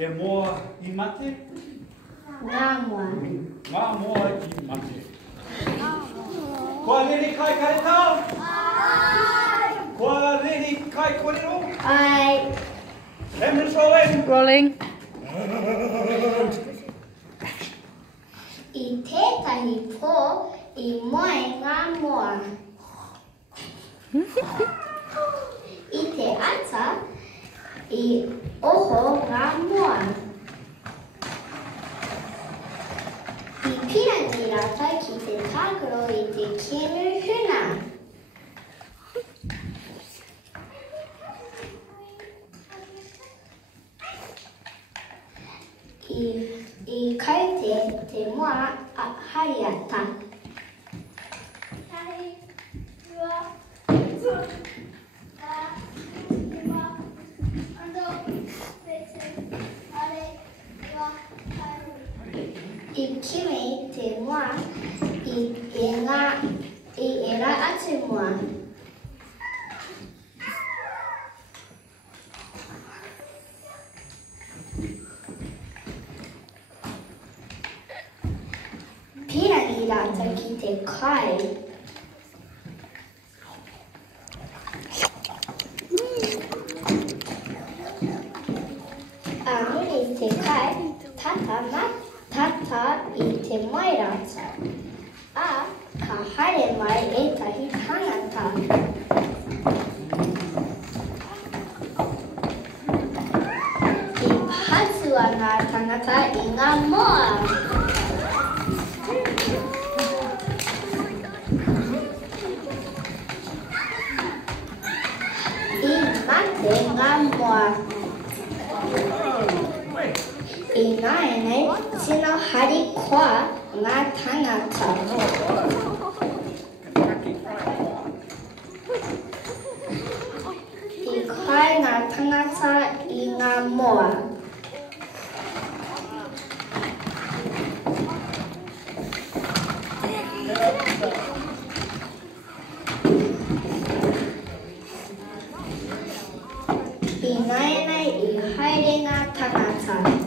Te moa I mate? Ngā moa. Ngā moa I mate. Kua rere kai karetau? Ai! Kua rere kai kōrero? Ai! Cameras rolling! Rolling. I tētahi pō I moe ngā moa. I te ata I oho ngā moa. I pirangi rata ki te tākaro I te kenu huna. I kaute te moa a hariata. I kiwi te moa I era atu moa. Pirangi rata ki te kai. A muri te kai, tata I te mai rata. A ka haere mai etahi tangata. I patua ngā tangata I ngā moa. I mate ngā moa. I nāenei, tino hari koa ngā tangata. I kai ngā tangata I ngā moa. I nāenei I haere ngā tangata.